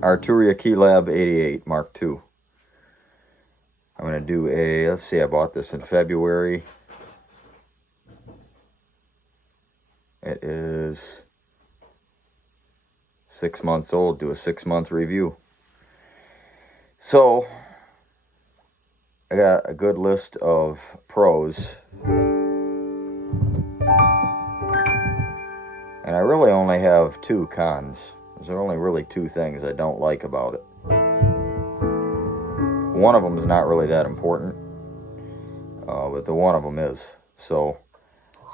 Arturia Keylab 88 Mark II. I'm going to do a, let's see, I bought this in February. It is 6 months old. Do a 6-month review. So, I got a good list of pros. And I really only have 2 cons. There's only really 2 things I don't like about it. One of them is not really that important, but the one of them is. So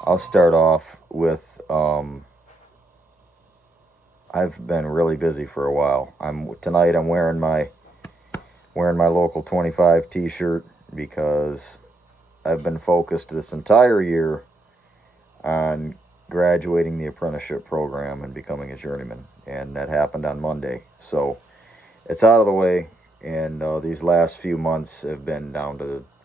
I'll start off with, I've been really busy for a while. Tonight I'm wearing my local 25 t-shirt because I've been focused this entire year on graduating the apprenticeship program and becoming a journeyman, and that happened on Monday. So it's out of the way, and these last few months have been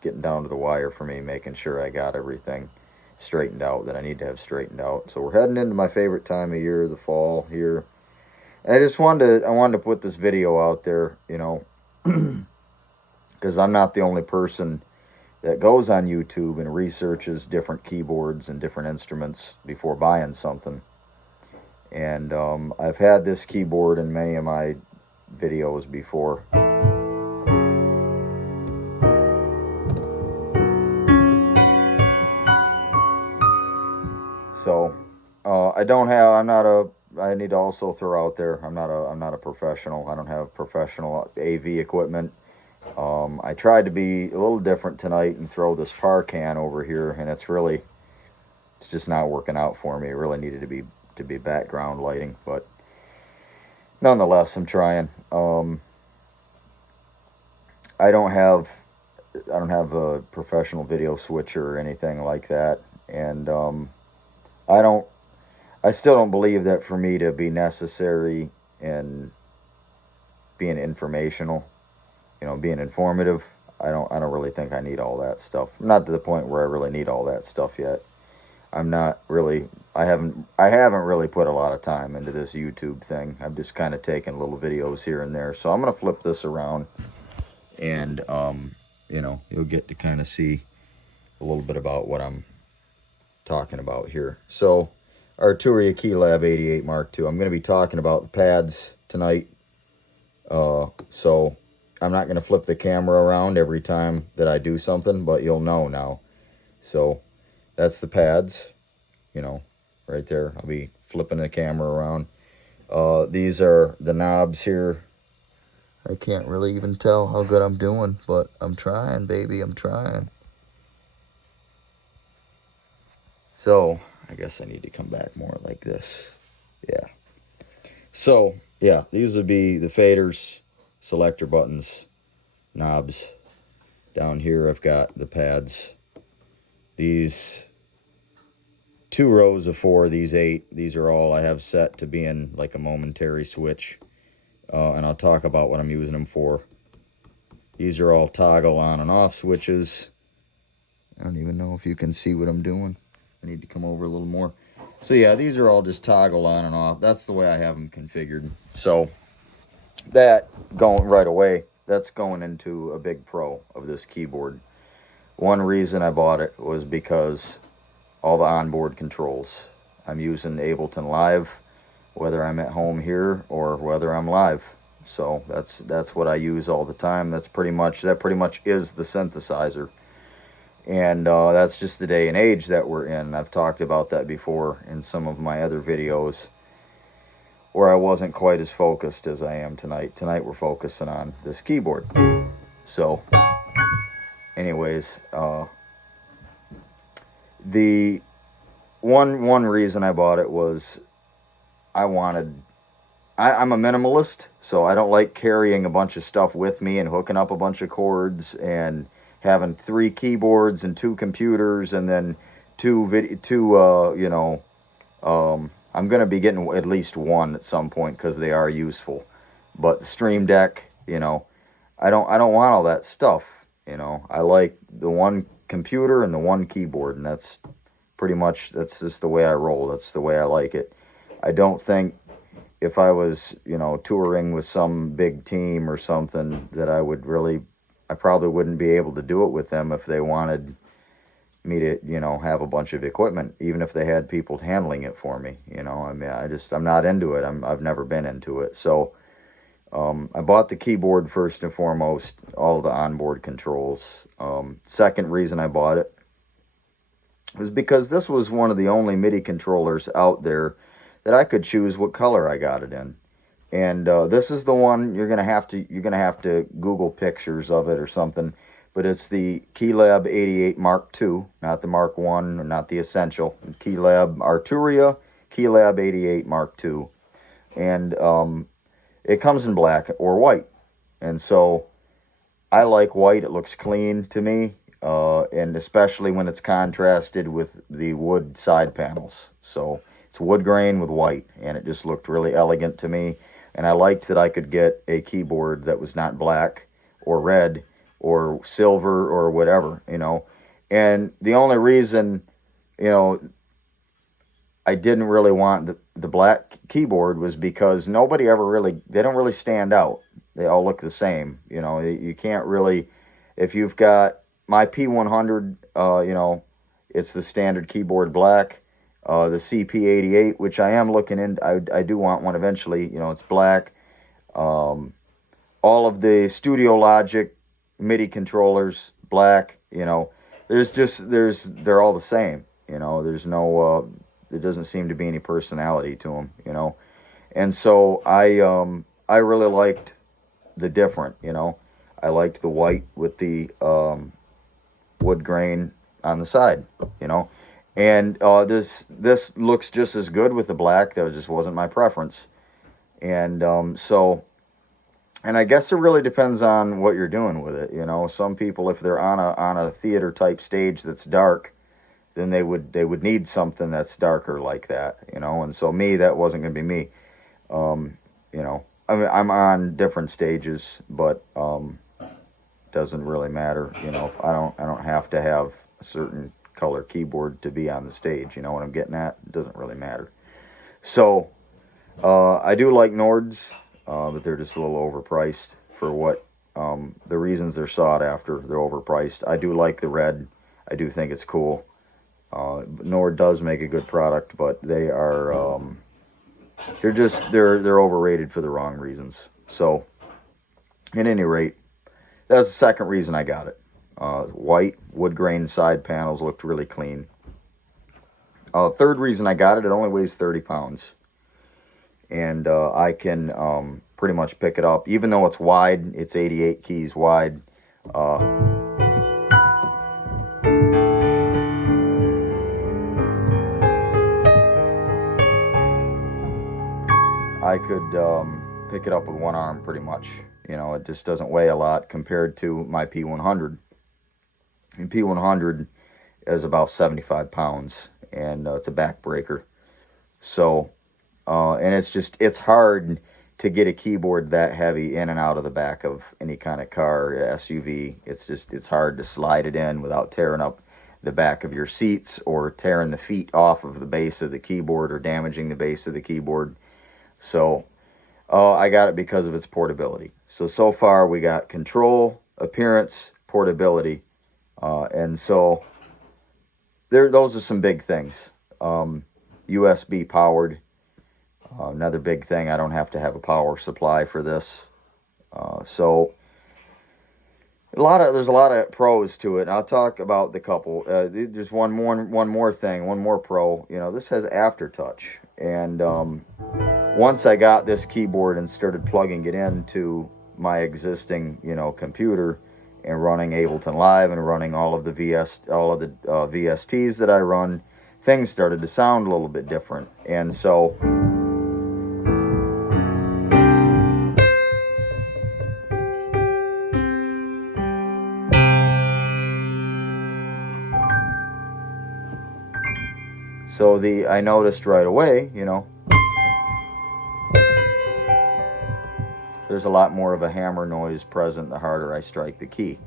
getting down to the wire for me, making sure I got everything straightened out that I need to have straightened out. So we're heading into my favorite time of year, the fall here. And I wanted to put this video out there, you know, because I'm not the only person that goes on YouTube and researches different keyboards and different instruments before buying something. And I've had this keyboard in many of my videos before. So I need to also throw out there, I'm not a professional. I don't have professional AV equipment. I tried to be a little different tonight and throw this par can over here, and it's just not working out for me. It really needed to be background lighting, but nonetheless, I'm trying. I don't have a professional video switcher or anything like that, and I still don't believe that for me to be necessary in being informational, you know, being informative. I don't really think I need all that stuff. I'm not to the point where I really need all that stuff yet. I haven't really put a lot of time into this YouTube thing. I'm just kind of taking little videos here and there. So I'm going to flip this around, and you know, you'll get to kind of see a little bit about what I'm talking about here. So Arturia Keylab 88 Mark II. I'm going to be talking about the pads tonight. So I'm not going to flip the camera around every time that I do something, but you'll know now. So that's the pads, you know, right there. I'll be flipping the camera around. These are the knobs here. I can't really even tell how good I'm doing, but I'm trying, baby. I'm trying. So I guess I need to come back more like this. Yeah. So, yeah, these would be the faders, selector buttons, knobs. Down here I've got the pads. These 2 rows of 4, these 8, these are all I have set to being like a momentary switch. And I'll talk about what I'm using them for. These are all toggle on and off switches. I don't even know if you can see what I'm doing. I need to come over a little more. So yeah, these are all just toggle on and off. That's the way I have them configured. So that going right away, that's going into a big pro of this keyboard. One reason I bought it was because all the onboard controls. I'm using Ableton Live, whether I'm at home here or whether I'm live. So that's what I use all the time. That pretty much is the synthesizer. And that's just the day and age that we're in. I've talked about that before in some of my other videos where I wasn't quite as focused as I am tonight. Tonight we're focusing on this keyboard. So, anyways, the one reason I bought it was I'm a minimalist, so I don't like carrying a bunch of stuff with me and hooking up a bunch of cords and having 3 keyboards and 2 computers and then I'm going to be getting at least 1 at some point because they are useful. But the Stream Deck, you know, I don't want all that stuff, you know. I like the 1 computer and the 1 keyboard, and that's just the way I roll. That's the way I like it. I don't think if I was, you know, touring with some big team or something, that I probably wouldn't be able to do it with them if they wanted me to, you know, have a bunch of equipment, even if they had people handling it for me. You know, I mean, I'm not into it. I've never been into it. So I bought the keyboard first and foremost, all the onboard controls. Second reason I bought it was because this was one of the only MIDI controllers out there that I could choose what color I got it in. And this is the one you're gonna have to Google pictures of it or something. But it's the Keylab 88 Mark II, not the Mark I, not the Essential. Keylab Arturia, Keylab 88 Mark II. And it comes in black or white. And so I like white. It looks clean to me. And especially when it's contrasted with the wood side panels. So it's wood grain with white, and it just looked really elegant to me. And I liked that I could get a keyboard that was not black or red or silver or whatever, you know. And the only reason, you know, I didn't really want the black keyboard was because they don't really stand out. They all look the same, you know. You can't really, if you've got my P100, you know, it's the standard keyboard black. The CP88, which I am looking in, I do want one eventually, you know, it's black. All of the Studio Logic MIDI controllers, black, you know. They're all the same, you know. There's no, there doesn't seem to be any personality to them, you know. And so I really liked the different, you know. I liked the white with the wood grain on the side, you know. And this looks just as good with the black. That just wasn't my preference. And and I guess it really depends on what you're doing with it, you know. Some people, if they're on a theater type stage that's dark, then they would need something that's darker like that, you know. And so me, that wasn't going to be me. You know, I mean, I'm on different stages, but doesn't really matter, you know. I don't have to have a certain color keyboard to be on the stage, you know what I'm getting at? It doesn't really matter. So I do like Nords, but they're just a little overpriced for what the reasons they're sought after. They're overpriced. I do like the red. I do think it's cool. Nord does make a good product, but they're overrated for the wrong reasons. So at any rate, that's the second reason I got it. White wood grain side panels looked really clean. Third reason I got it, it only weighs 30 pounds. And I can pretty much pick it up. Even though it's wide, it's 88 keys wide. I could pick it up with one arm pretty much. You know, it just doesn't weigh a lot compared to my P100. And P100 is about 75 pounds, and it's a backbreaker. So, and it's hard to get a keyboard that heavy in and out of the back of any kind of car, SUV. It's hard to slide it in without tearing up the back of your seats or tearing the feet off of the base of the keyboard or damaging the base of the keyboard. So, I got it because of its portability. So far we got control, appearance, portability. And so those are some big things. USB powered. Another big thing, I don't have to have a power supply for this. So there's a lot of pros to it. I'll talk about the couple. There's one more pro. You know, this has aftertouch. And once I got this keyboard and started plugging it into my existing, you know, computer and running Ableton Live and running all of the VSTs that I run, things started to sound a little bit different. And so I noticed right away, you know, there's a lot more of a hammer noise present the harder I strike the key.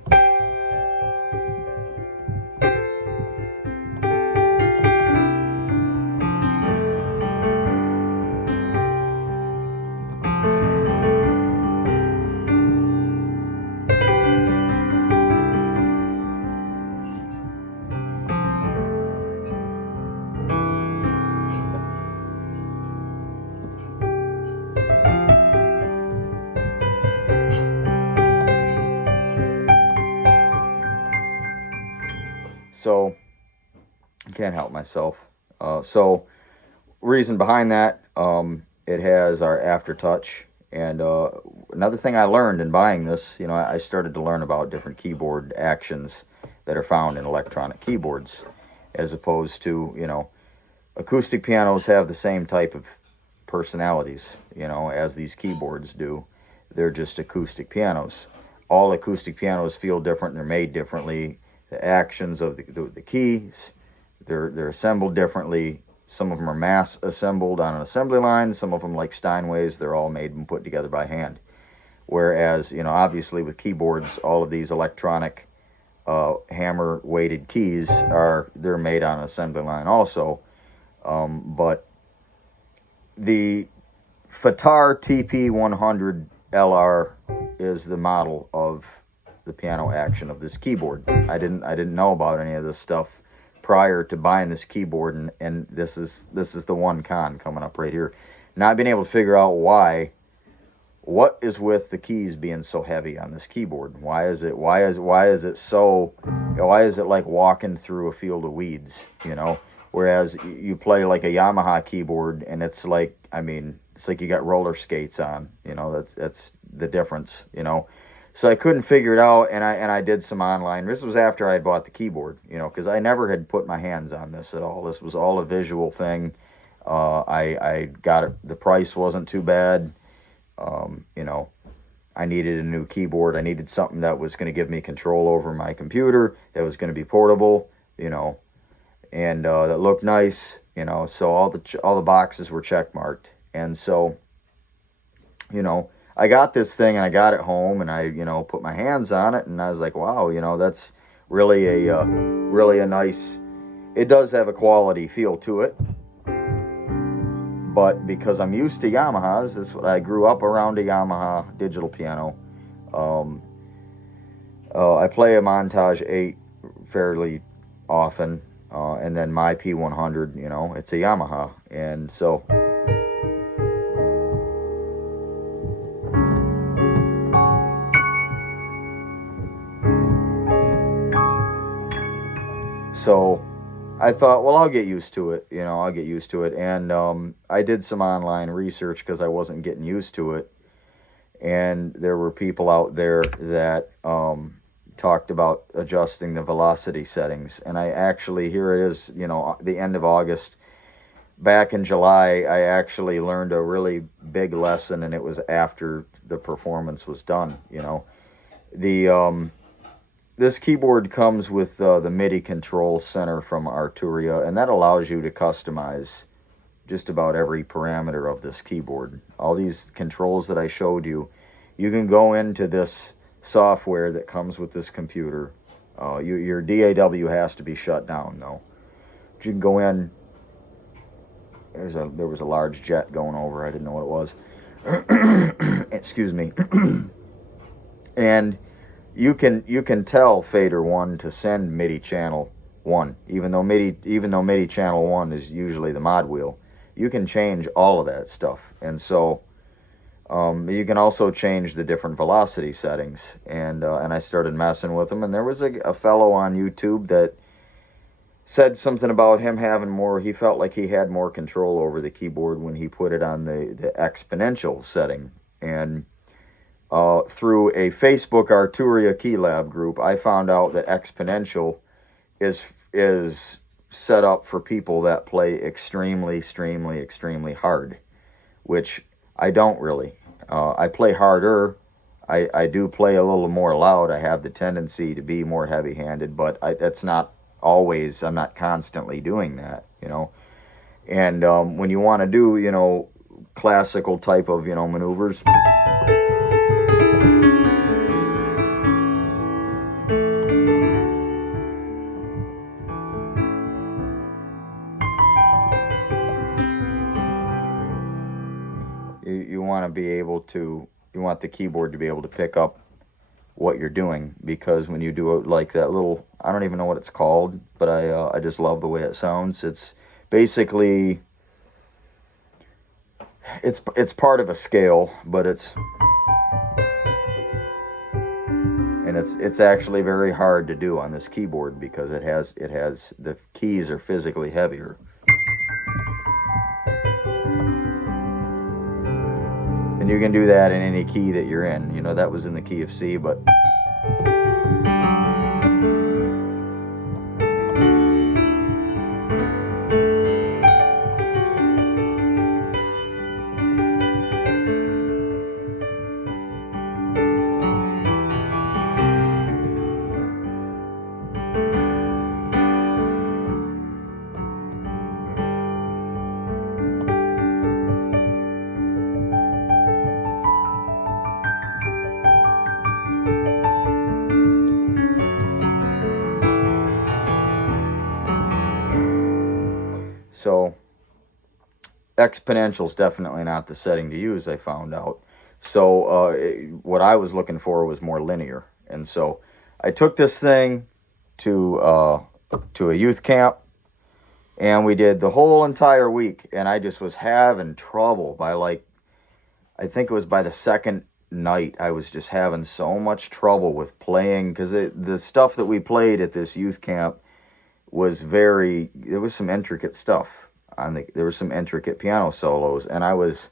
So I can't help myself. So reason behind that, it has our aftertouch. And another thing I learned in buying this, I started to learn about different keyboard actions that are found in electronic keyboards, as opposed to, acoustic pianos have the same type of personalities, as these keyboards do. They're just acoustic pianos. All acoustic pianos feel different. They're made differently. The actions of the keys, they're assembled differently. Some of them are mass assembled on an assembly line. Some of them, like Steinways, they're all made and put together by hand. Whereas, obviously with keyboards, all of these electronic hammer weighted keys they're made on an assembly line also. But the Fatar TP100 LR is the model of the piano action of this keyboard. I didn't know about any of this stuff prior to buying this keyboard, and this is the one con coming up right here. Not being able to figure out what is with the keys being so heavy on this keyboard. Why is it so, why is it like walking through a field of weeds, whereas you play like a Yamaha keyboard and it's like, it's like you got roller skates on, that's the difference, So I couldn't figure it out, and I did some online. This was after I had bought the keyboard, because I never had put my hands on this at all. This was all a visual thing. I got it. The price wasn't too bad. I needed a new keyboard. I needed something that was going to give me control over my computer, that was going to be portable, and that looked nice, So all the boxes were check marked, and so, I got this thing and I got it home and I, put my hands on it and I was like, wow, that's really a nice, it does have a quality feel to it. But because I'm used to Yamahas, I grew up around a Yamaha digital piano. I play a Montage 8 fairly often. And then my P100, it's a Yamaha. And so... So I thought, well, I'll get used to it, I'll get used to it. And I did some online research because I wasn't getting used to it. And there were people out there that talked about adjusting the velocity settings. And I actually, here it is, the end of August. Back in July, I actually learned a really big lesson, and it was after the performance was done, This keyboard comes with the MIDI control center from Arturia, and that allows you to customize just about every parameter of this keyboard. All these controls that I showed you, you can go into this software that comes with this computer. Your DAW has to be shut down, though. But you can go in. There was a large jet going over. I didn't know what it was. Excuse me. And you can tell Fader 1 to send MIDI channel 1, even though MIDI channel 1 is usually the mod wheel. You can change all of that stuff, and so you can also change the different velocity settings. And I started messing with them, and there was a fellow on YouTube that said something about him having more. He felt like he had more control over the keyboard when he put it on the exponential setting. And through a Facebook Arturia Key Lab group, I found out that exponential is set up for people that play extremely hard, which I don't really. I play harder. I do play a little more loud. I have the tendency to be more heavy-handed, but that's not always. I'm not constantly doing that, And when you want to do, classical type of, maneuvers, you want the keyboard to be able to pick up what you're doing, because when you do it like that little, I don't even know what it's called, but I just love the way it sounds. It's basically, it's part of a scale, but and And it's actually very hard to do on this keyboard because it has the keys are physically heavier. And you can do that in any key that you're in. You know, that was in the key of C, but so exponential is definitely not the setting to use, I found out. So what I was looking for was more linear. And so I took this thing to a youth camp, and we did the whole entire week, and I just was having trouble by, like, I think it was by the second night, I was just having so much trouble with playing, because the stuff that we played at this youth camp was there was some intricate stuff. There was some intricate piano solos, and I was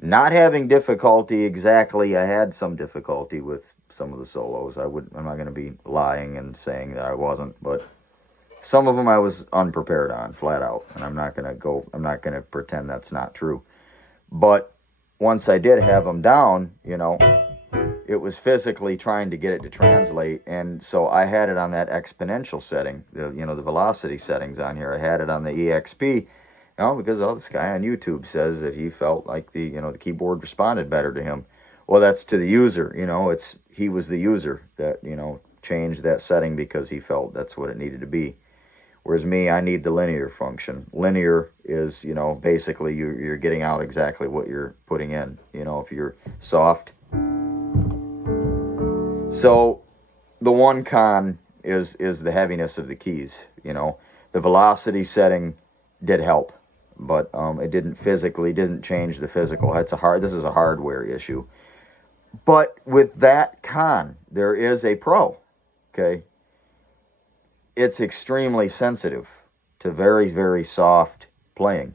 not having difficulty exactly. I had some difficulty with some of the solos. I'm not going to be lying and saying that I wasn't, but some of them I was unprepared on, flat out, and I'm not going to pretend that's not true. But once I did have them down, you know, it was physically trying to get it to translate, and so I had it on that exponential setting, the velocity settings on here. I had it on the EXP, because this guy on YouTube says that he felt like the keyboard responded better to him. Well, that's to the user, he was the user that, changed that setting because he felt that's what it needed to be. Whereas me, I need the linear function. Linear is, basically you're getting out exactly what you're putting in, if you're soft. So the one con is the heaviness of the keys. The velocity setting did help, but it didn't change the physical. This is a hardware issue. But with that con, there is a pro. Okay, it's extremely sensitive to very, very soft playing.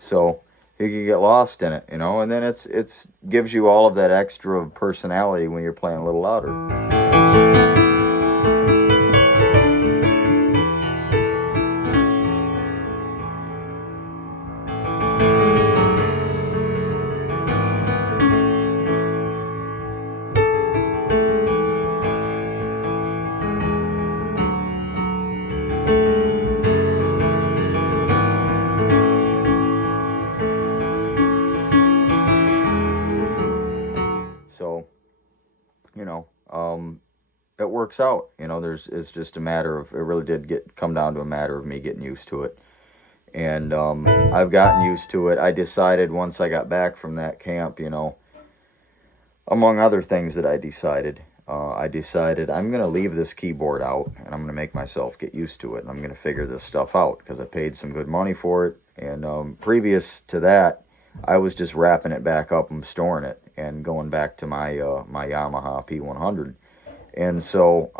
So you can get lost in it, and then it's gives you all of that extra personality when you're playing a little louder. So, it works out. It's just a matter of, it really did come down to a matter of me getting used to it. And I've gotten used to it. I decided once I got back from that camp, among other things that I decided I'm going to leave this keyboard out, and I'm going to make myself get used to it, and I'm going to figure this stuff out, because I paid some good money for it. And previous to that, I was just wrapping it back up and storing it and going back to my my Yamaha P100. And so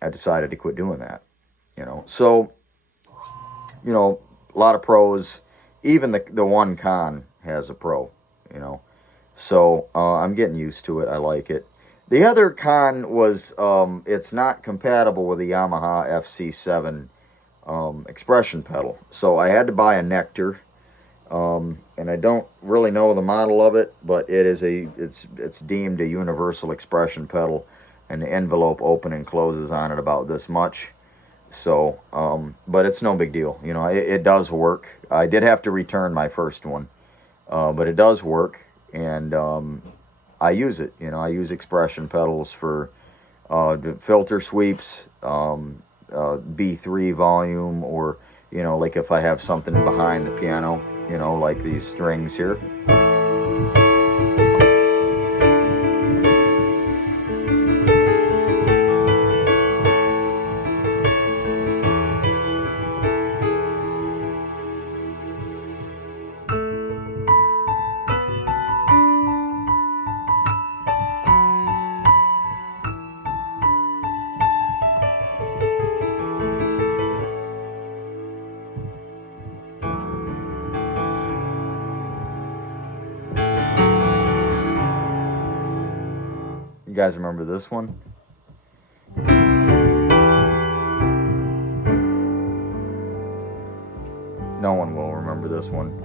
I decided to quit doing that. So a lot of pros. Even the one con has a pro. So I'm getting used to it. I like it. The other con was it's not compatible with the Yamaha FC7 expression pedal. So I had to buy a Nectar, and I don't really know the model of it, but it's deemed a universal expression pedal, and the envelope open and closes on it about this much. So, but it's no big deal. It does work. I did have to return my first one, but it does work, and I use it. I use expression pedals for filter sweeps, B3 volume, or like if I have something behind the piano, like these strings here. You guys remember this one? No one will remember this one.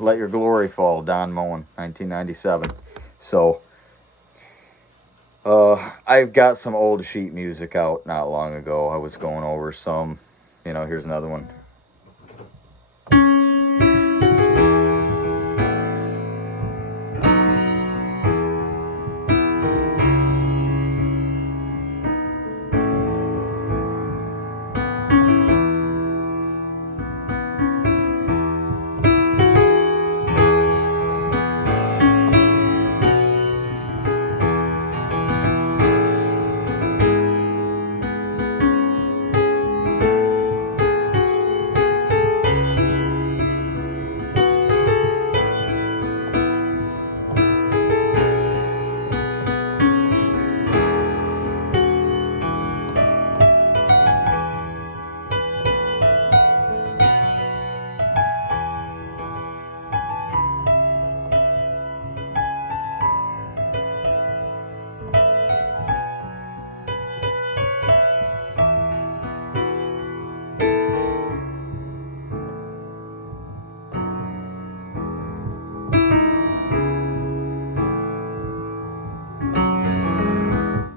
Let Your Glory Fall, Don Moen, 1997. So, I've got some old sheet music out not long ago. I was going over some, here's another one.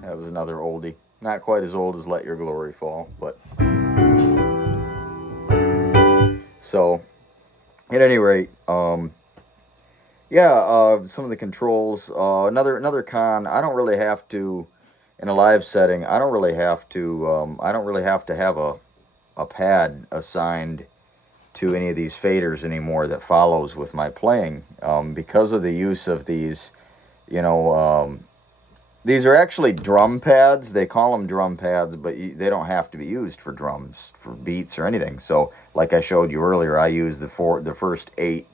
That was another oldie. Not quite as old as Let Your Glory Fall, but... So, at any rate, yeah, some of the controls. Another con. I don't really have to, in a live setting. I don't really have to. I don't really have to have a pad assigned to any of these faders anymore that follows with my playing, because of the use of these. These are actually drum pads. They call them drum pads, but they don't have to be used for drums, for beats or anything. So, like I showed you earlier, I use the first 8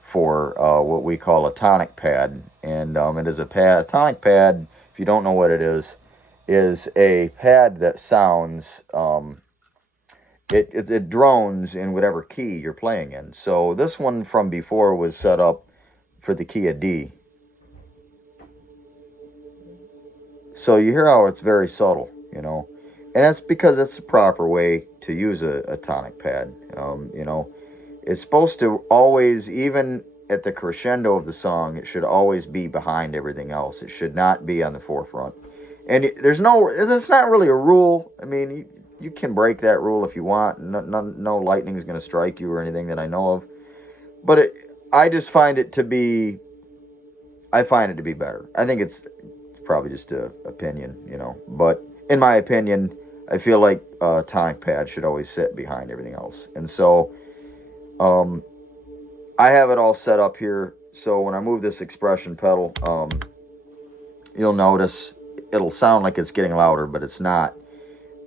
for what we call a tonic pad, and it is a pad. A tonic pad, if you don't know what it is a pad that sounds. It drones in whatever key you're playing in. So this one from before was set up for the key of D. So you hear how it's very subtle, and that's because it's the proper way to use a tonic pad. It's supposed to always, even at the crescendo of the song, it should always be behind everything else. It should not be on the forefront. And that's not really a rule. I mean, you can break that rule if you want. No lightning is going to strike you or anything that I know of. But I just find it to be I find it to be better. I think it's probably just a opinion, you know. But in my opinion, I feel like tonic pad should always sit behind everything else. And so um, I have it all set up here. So when I move this expression pedal, you'll notice it'll sound like it's getting louder, but it's not.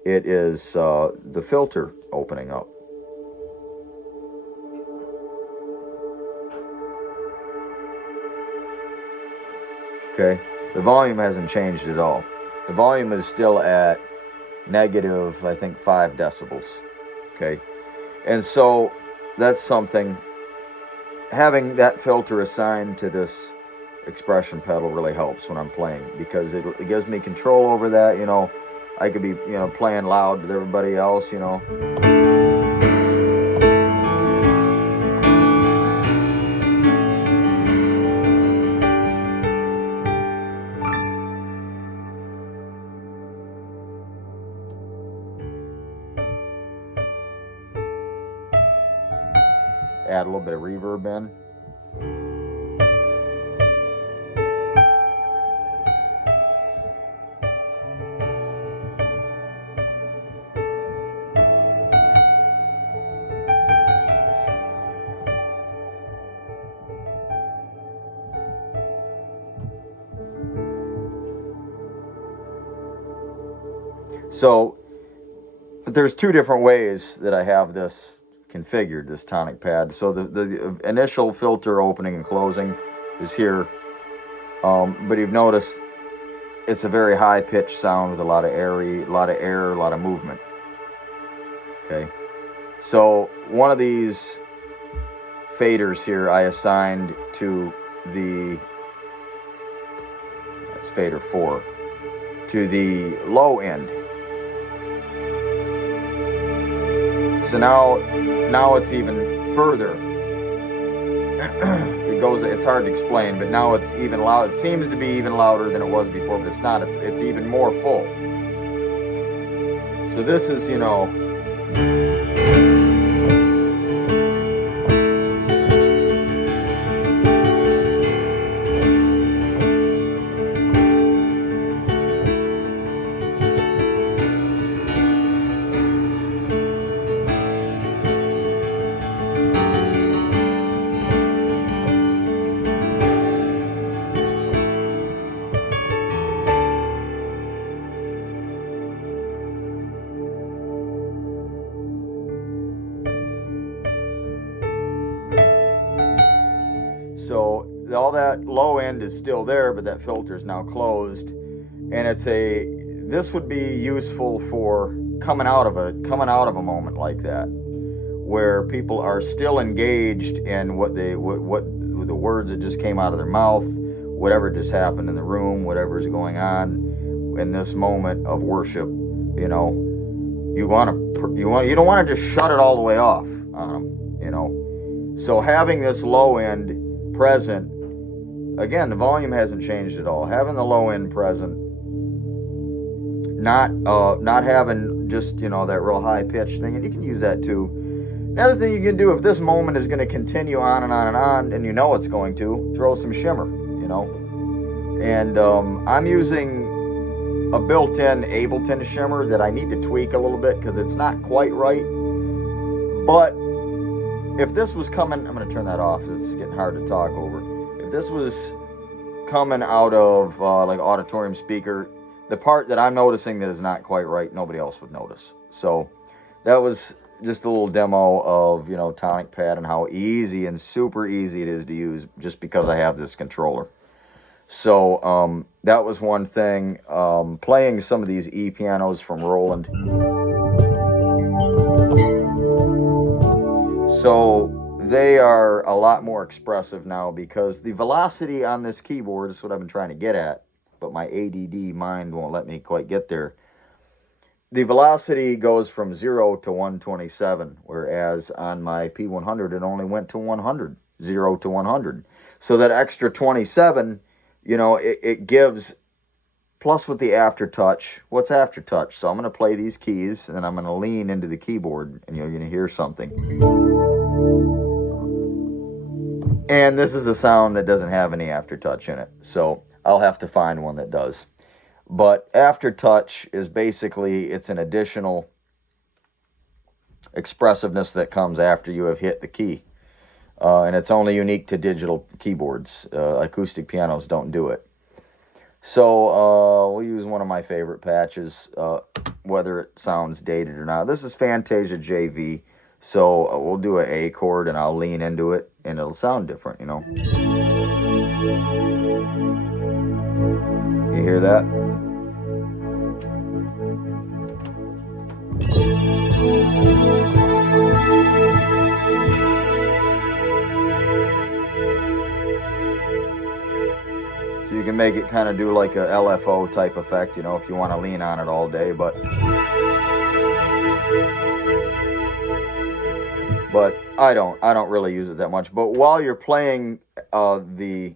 It is the filter opening up. Okay, the volume hasn't changed at all. The volume is still at negative, I think, 5 decibels. Okay, and so that's something. Having that filter assigned to this expression pedal really helps when I'm playing, because it gives me control over that. You know, I could be, you know, playing loud with everybody else, you know. Add a little bit of reverb in. So, but there's two different ways that I have this configured, this tonic pad. So the initial filter opening and closing is here. But you've noticed it's a very high pitched sound with a lot of air, a lot of movement. Okay. So one of these faders here I assigned to the, that's fader 4, to the low end. So now it's even further. It's hard to explain, but now it's even loud. It seems to be even louder than it was before, but it's not. It's even more full. So this is, you know, so all that low end is still there, but that filter is now closed, and this would be useful for coming out of a moment like that, where people are still engaged in what the words that just came out of their mouth, whatever just happened in the room, whatever is going on in this moment of worship. You know, you don't want to just shut it all the way off on them. You know, so having this low end present, again, the volume hasn't changed at all. Having the low end present, not having just, you know, that real high pitch thing, and you can use that too. Another thing you can do, if this moment is going to continue on and on and on, and you know it's going to, throw some shimmer, you know. And I'm using a built-in Ableton shimmer that I need to tweak a little bit because it's not quite right. But if this was coming, I'm going to turn that off. It's getting hard to talk over. If this was coming out of like auditorium speaker, the part that I'm noticing that is not quite right, nobody else would notice. So that was just a little demo of, you know, tonic pad and how easy and super easy it is to use just because I have this controller. So that was one thing. Playing some of these pianos from Roland. So they are a lot more expressive now because the velocity on this keyboard is what I've been trying to get at, but my ADD mind won't let me quite get there. The velocity goes from 0 to 127, whereas on my P100 it only went to 100, 0 to 100. So that extra 27, you know, it gives, plus with the aftertouch. What's aftertouch? So I'm going to play these keys, and then I'm going to lean into the keyboard, and you're going to hear something. And this is a sound that doesn't have any aftertouch in it. So I'll have to find one that does. But aftertouch is basically, it's an additional expressiveness that comes after you have hit the key. And it's only unique to digital keyboards. Acoustic pianos don't do it. So we'll use one of my favorite patches, whether it sounds dated or not. This is Fantasia JV. So we'll do an A chord, and I'll lean into it, and it'll sound different, you know. You hear that? So you can make it kind of do like a LFO type effect, you know, if you want to lean on it all day, but I don't really use it that much. But while you're playing the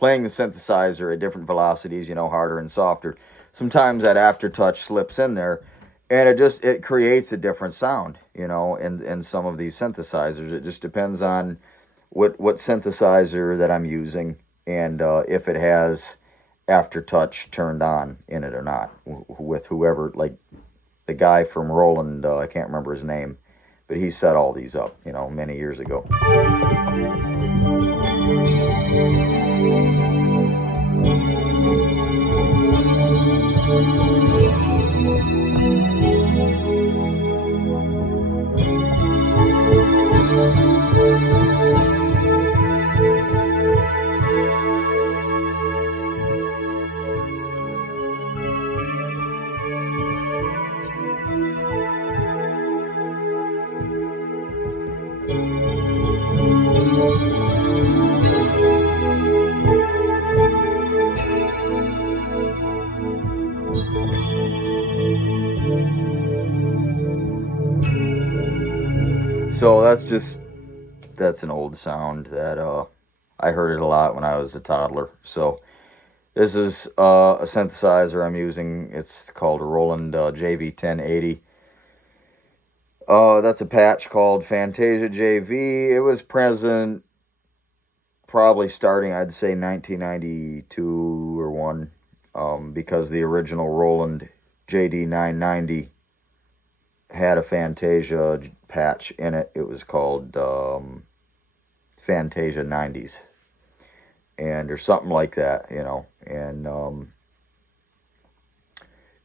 synthesizer at different velocities, you know, harder and softer, sometimes that aftertouch slips in there, and it creates a different sound, you know, in some of these synthesizers. It just depends on what synthesizer that I'm using, and if it has aftertouch turned on in it or not, with whoever, like the guy from Roland, I can't remember his name, but he set all these up, you know, many years ago. So that's an old sound that I heard it a lot when I was a toddler. So this is a synthesizer I'm using. It's called a Roland JV1080. That's a patch called Fantasia JV. It was present probably starting, I'd say, 1992 or 1, because the original Roland JD990 had a Fantasia patch in it. It was called Fantasia 90s, and or something like that, you know. And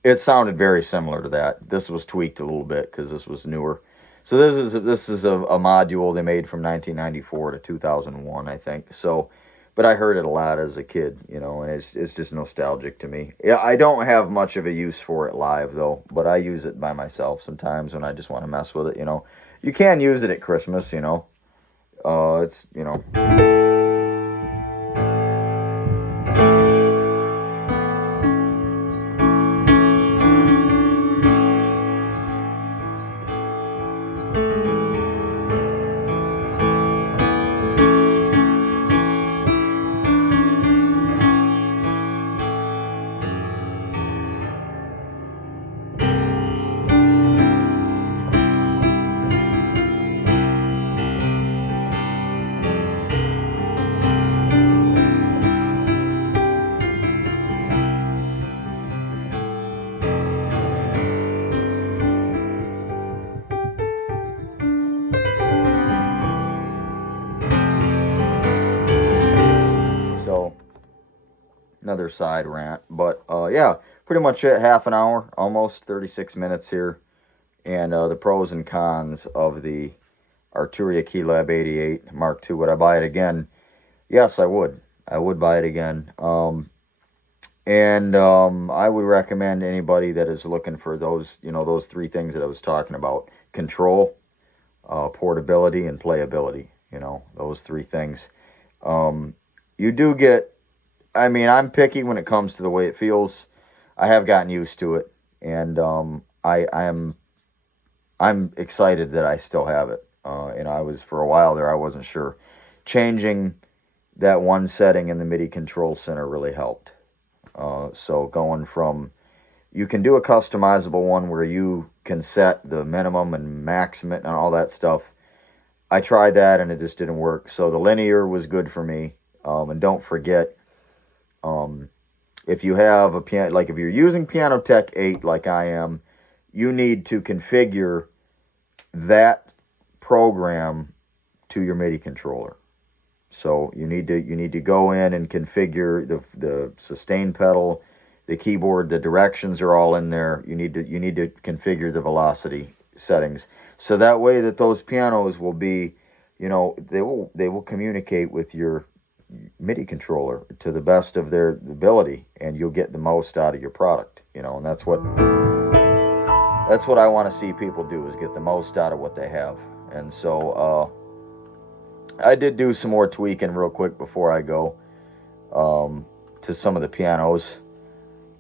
it sounded very similar to that. This was tweaked a little bit because this was newer. So this is a module they made from 1994 to 2001, I think. So, but I heard it a lot as a kid, you know, and it's just nostalgic to me. Yeah, I don't have much of a use for it live though, but I use it by myself sometimes when I just want to mess with it, you know. You can use it at Christmas, you know. It's, you know. So, another side rant, but yeah, pretty much it. Half an hour, almost 36 minutes here, and the pros and cons of the Arturia Keylab 88 Mark II. Would I buy it again? Yes, I would. I would buy it again. And I would recommend anybody that is looking for those, you know, those three things that I was talking about: control, portability, and playability. You know, those three things. You do get, I mean, I'm picky when it comes to the way it feels. I have gotten used to it, and I'm excited that I still have it. And I was, for a while there, I wasn't sure. Changing that one setting in the MIDI control center really helped. So going from, you can do a customizable one where you can set the minimum and maximum and all that stuff. I tried that and it just didn't work. So the linear was good for me. And don't forget, if you have a piano, like if you're using Piano Tech 8 like I am, you need to configure that program to your MIDI controller. So you need to go in and configure the sustain pedal, the keyboard, the directions are all in there. You need to configure the velocity settings. So that way that those pianos will be, they will communicate with your MIDI controller to the best of their ability, and you'll get the most out of your product, and that's what I want to see people do, is get the most out of what they have. And so I did do some more tweaking real quick before I go to some of the pianos.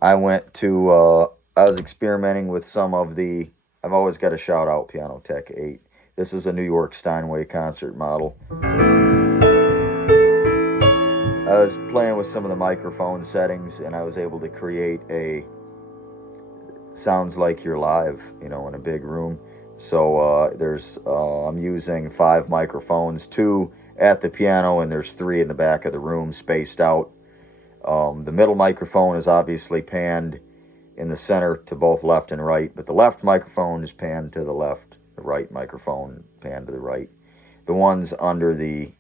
I was experimenting with some of the, I've always got to shout out Piano Tech 8. This is a New York Steinway concert model. I was playing with some of the microphone settings, and I was able to create a sounds like you're live, in a big room. So I'm using 5 microphones, 2 at the piano, and there's 3 in the back of the room spaced out. The middle microphone is obviously panned in the center to both left and right, but the left microphone is panned to the left, the right microphone panned to the right. The ones under the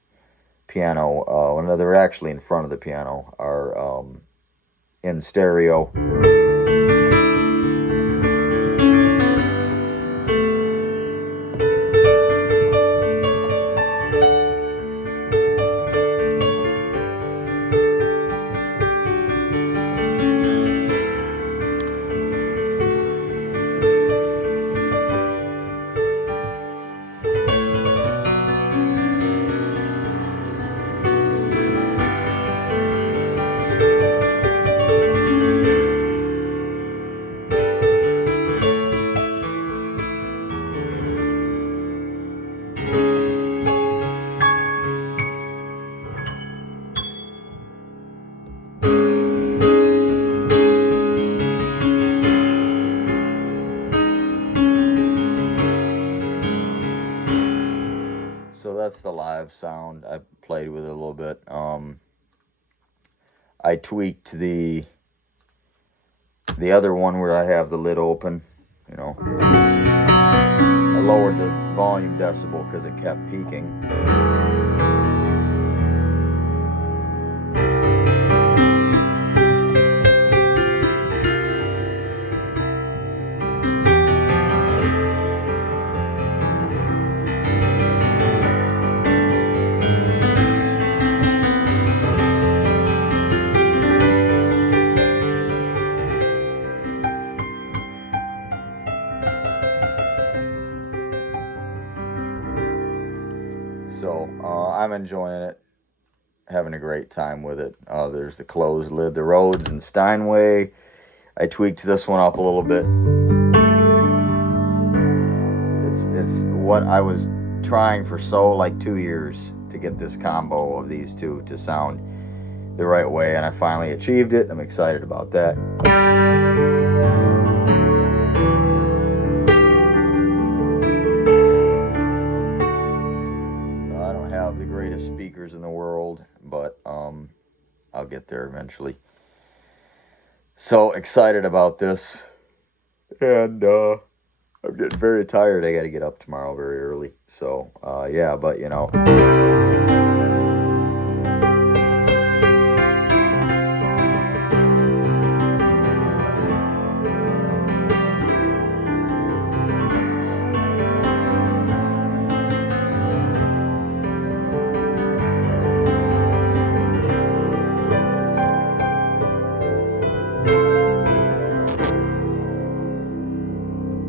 piano, when they're actually in front of the piano, are in stereo. So that's the live sound. I played with it a little bit. I tweaked the other one where I have the lid open. I lowered the volume decibel because it kept peaking. So I'm enjoying it, having a great time with it. There's the closed lid, the Rhodes and Steinway. I tweaked this one up a little bit. It's what I was trying for like 2 years to get this combo of these two to sound the right way, and I finally achieved it. I'm excited about that. The greatest speakers in the world, but I'll get there eventually. So excited about this, and I'm getting very tired. I got to get up tomorrow very early. So yeah, but